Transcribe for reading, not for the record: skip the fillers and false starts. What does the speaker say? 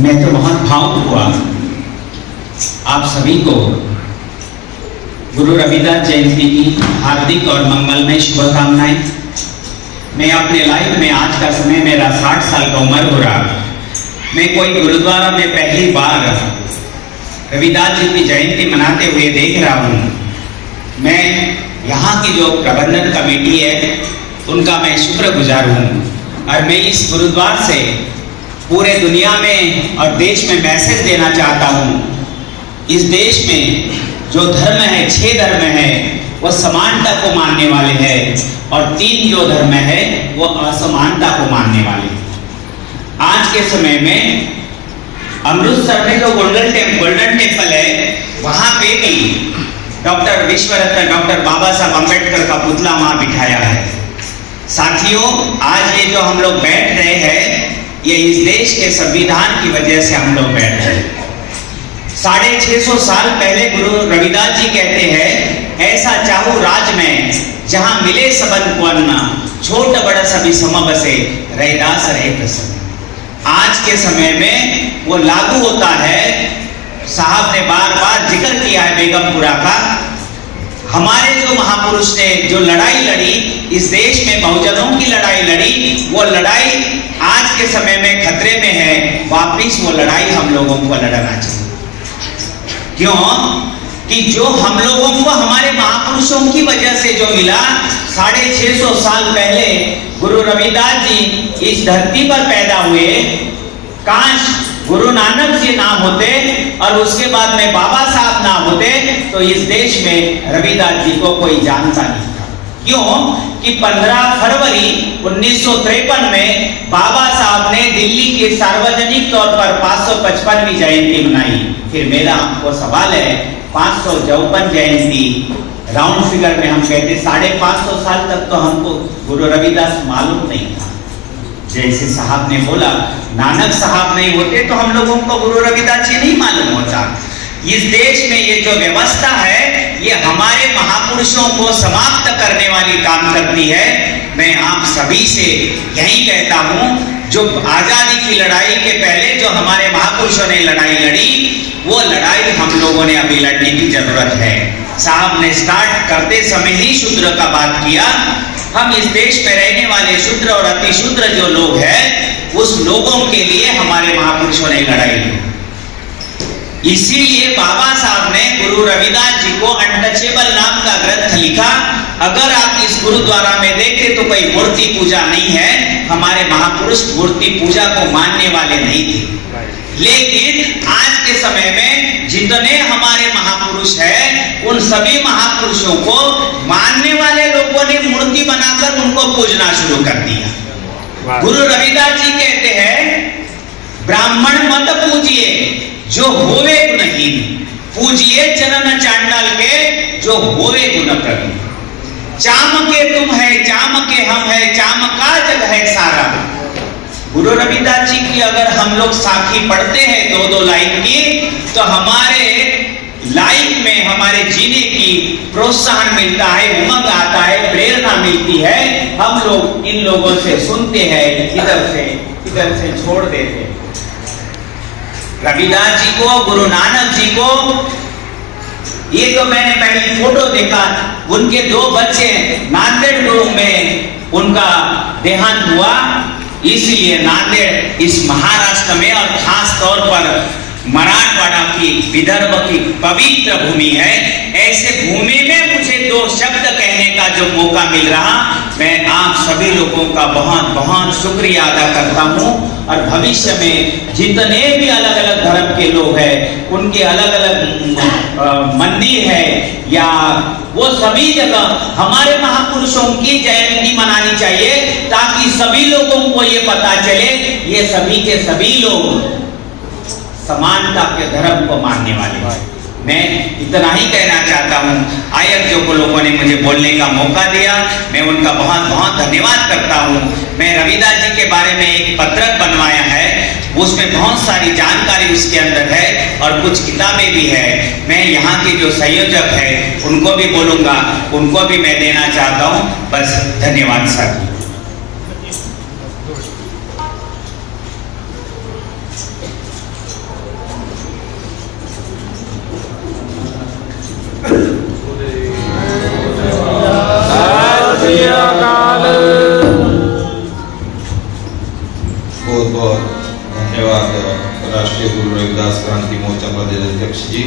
मैं तो बहुत भावुक हुआ। आप सभी को गुरु रविदास जयंती की हार्दिक और मंगलमय शुभकामनाएं। मैं अपने लाइफ में आज का समय मेरा 60 साल का उम्र हो रहा, मैं कोई गुरुद्वारा में पहली बार रविदास जी की जयंती मनाते हुए देख रहा हूँ। मैं यहाँ की जो प्रबंधन कमेटी है उनका मैं शुक्रगुजार हूँ और मैं इस गुरुद्वार से पूरे दुनिया में और देश में मैसेज देना चाहता हूँ। इस देश में जो धर्म है, 6 धर्म है, वो समानता को मानने वाले हैं और 3 जो धर्म है वो असमानता को मानने वाले हैं। आज के समय में अमृतसर में जो गोल्डन टेम्पल है वहाँ पे भी डॉक्टर विश्वरत्न डॉक्टर बाबा साहब अम्बेडकर का पुतला वहाँ बिठाया है। साथियों, आज ये जो हम लोग बैठ रहे हैं ये इस देश के संविधान की वजह से हम लोग बैठ रहे हैं। 650 साल पहले गुरु रविदास जी कहते हैं, ऐसा चाहूं राज में जहां मिले सबन को अन्ना, छोट बड़ा सभी सम बसे, रैदास रहे प्रसन्न। आज के समय में वो लागू होता है। साहब ने बार बार जिक्र किया है बेगमपुरा का। हमारे जो महापुरुष ने जो लड़ाई लड़ी, इस देश में बहुजनों की लड़ाई लड़ी, वो लड़ाई आज के समय में खतरे में है। वापिस वो लड़ाई हम लोगों को लड़ना चाहिए। क्यों कि जो हम लोगों को हमारे महापुरुषों की वजह से जो मिला, 650 साल पहले गुरु रविदास जी इस धरती पर पैदा हुए। काश गुरु नानक जी नाम होते और उसके बाद में बाबा साहब नाम होते तो इस देश में रविदास जी को कोई जानता नहीं था। क्यों कि 15 फरवरी 1953 में बाबा साहब ने दिल्ली के सार्वजनिक तौर पर 555वीं जयंती मनाई। फिर मेरा आपको सवाल है, 554 जयंती राउंड फिगर में हम कहते 550 साल तक तो हमको गुरु रविदास मालूम नहीं था। जैसे साहब ने बोला, नानक साहब नहीं होते तो हम लोगों को गुरु रविदास जी नहीं मालूम होता। इस देश में ये जो व्यवस्था है ये हमारे महापुरुषों को समाप्त करने वाली काम करती है। मैं आप सभी से यही कहता हूँ, जो आजादी की लड़ाई के पहले जो हमारे महापुरुषों ने लड़ाई लड़ी, वो लड़ाई हम लोगों ने अभी लड़ने की जरूरत है। साहब ने स्टार्ट करते समय ही शूद्र का बात किया। हम इस देश में रहने वाले शूद्र और अति शूद्र जो लोग हैं, उस लोगों के लिए हमारे महापुरुषों ने लड़ाई लड़ी। इसीलिए बाबा साहब ने गुरु रविदास जी को अनटचेबल नाम का ग्रंथ लिखा। अगर आप इस गुरुद्वारा में देखें तो कोई मूर्ति पूजा नहीं है। हमारे महापुरुष मूर्ति पूजा को मानने वाले नहीं थे। लेकिन आज के समय में जितने हमारे महापुरुष हैं, उन सभी महापुरुषों को मानने वाले लोगों ने मूर्ति बनाकर उनको पूजना शुरू कर दिया। गुरु रविदास जी कहते हैं, ब्राह्मण मत पूजिए जो होवे गुणहीन, पूजिए चरण चांडाल के जो होवे गुण प्रवीण। चाम के तुम है, चाम के हम है, चाम का जग है सारा। गुरु रविदास जी की अगर हम लोग साखी पढ़ते हैं 2-2 लाइन की, तो हमारे लाइफ में हमारे जीने की प्रोत्साहन मिलता है, उमंग आता है, प्रेरणा मिलती है। हम लोग इन लोगों से सुनते हैं, इधर से छोड़ देते हैं। रविदास जी को, गुरु नानक जी को, ये तो मैंने पहली फोटो देखा, उनके 2 बच्चे नांदेड़ में उनका देहांत हुआ। इसलिए नांदेड़ इस महाराष्ट्र में और खास तौर पर मराठवाड़ा की, विदर्भ की पवित्र भूमि है। ऐसे भूमि में मुझे 2 शब्द कहने का जो मौका मिल रहा, मैं आप सभी लोगों का बहुत बहुत शुक्रिया अदा करता हूँ। और भविष्य में जितने भी अलग अलग धर्म के लोग हैं, उनके अलग अलग मंदिर है या वो सभी जगह हमारे महापुरुषों की जयंती मनानी चाहिए, ताकि सभी लोगों को ये पता चले ये सभी के सभी लोग समानता के धर्म को मानने वाले हैं। मैं इतना ही कहना चाहता हूँ। आयोजकों लोगों ने मुझे बोलने का मौका दिया, मैं उनका बहुत बहुत धन्यवाद करता हूँ। मैं रविदास जी के बारे में एक पत्रक बनवाया है, उसमें बहुत सारी जानकारी उसके अंदर है और कुछ किताबें भी है। मैं यहाँ के जो संयोजक है उनको भी बोलूँगा, उनको भी मैं देना चाहता हूँ। बस धन्यवाद सर। श्री अकाल। बहुत बहुत धन्यवाद राष्ट्रीय गुरु रविदास क्रांति मोर्चा प्रदेश अध्यक्ष जी।